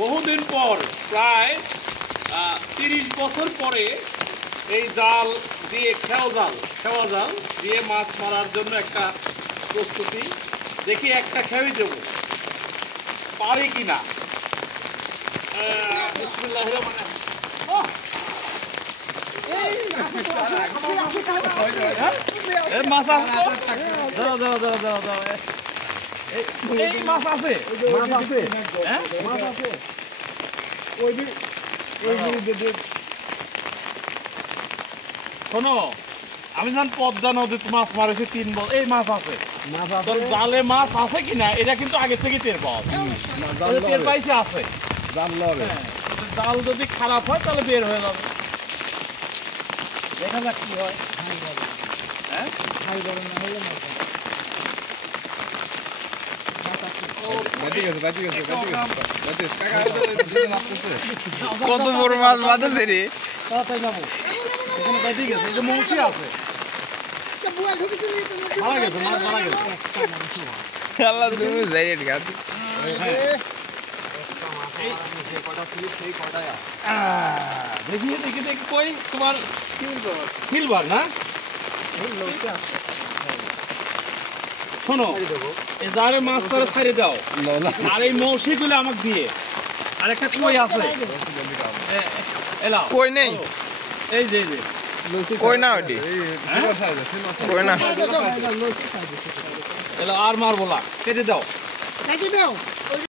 বহুদিন পর প্রায় 30 বছর পরে এই জাল দিয়ে খেওয়া জাল দিয়ে মাছ মারার জন্য একটা প্রস্তুতি। দেখি একটা খেয়ে দেব পারি কিনা। বিসমিল্লাহির রহমানির রহিম। মাছ আছে, দাও দাও দাও দাও দাও। এই মাছ আছে, মাছ আছে, হ্যাঁ মাছ আছে। শোনো, আমি জান পদ্মা নদীতে মাছ মারেছি 3 বছর। এই মাছ আছে, তোর জালে মাছ আছে কিনা এটা কিন্তু আগে থেকে টের পাওয়া যায়। টের পাইছে আছে, জাল যদি খারাপ হয় তাহলে বের হয়ে যাবে। দেখা যাক কি হয়। হ্যাঁ কত বড় মাছ বাঁধেছে রে। তাড়াতাড়ি যাবো, এখানে বেঁধে গেছে। এই যে মৌসি আছে, মারা গেছে, মাছ মারা গেছে। আল্লাহ তুমি যাই গাছি। দেখি দেখি দেখি কই তোমার সিলভার না? শোনো, এই জালে মাছ ধরে ছেড়ে দাও, আর এই মৌসি গুলো আমাকে দিয়ে। আর একটা কই আছে, এলাও কই নেই, এই যে কই না ওটি, কই না। এলাও আর মারবো না, কেটে দাও।